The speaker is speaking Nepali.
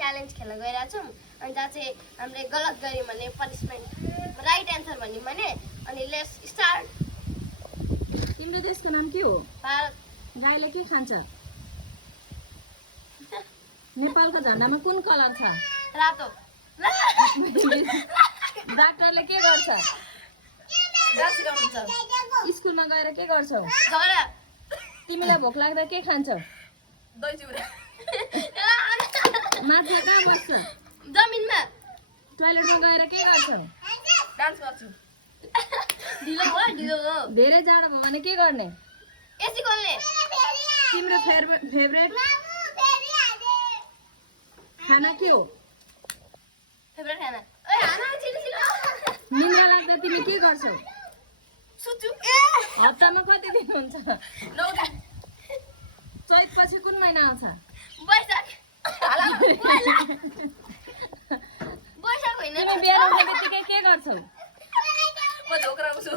च्यालेन्ज खेल्न गइरहेको छौँ अनि जहाँ चाहिँ हामीले गलत गऱ्यौँ भने पनिसमेन्ट राइट एन्सर भन्यौँ भने अनि लेट्स स्टार्ट। तिम्रो देशको नाम के हो? भारत। गाईले के खान्छ? नेपालको झन्डामा कुन कलर छ? रातो। डाक्टरले के गर्छ? जाँच गराउँछ। स्कुलमा गएर के गर्छौ? झगडा। तिमीलाई भोक लाग्दा के खान्छौ? दही चिउरा। माछा कहाँ बस्छ? जमिनमा। टोयलेटमा गएर के गर्छौ? डान्स गर्छु। ढिलो हो ढिलो हो। धेरै जाडो भयो भने के गर्ने? एसी खोल्ने। तिम्रो फेभरेट खाना के हो? फेभरेट खाना ओए खाना छिटो छिटो। निद्रा लाग्दा तिमी के गर्छौ? सुत्छु। हप्तामा कति दिन हुन्छ? 9 दिन। चैत पछि कुन महिना आउँछ? बैशाख। बैशाख होइन। तिमी बिहान उठ्ने बित्तिकै के गर्छौ? म झोक्राउँछु।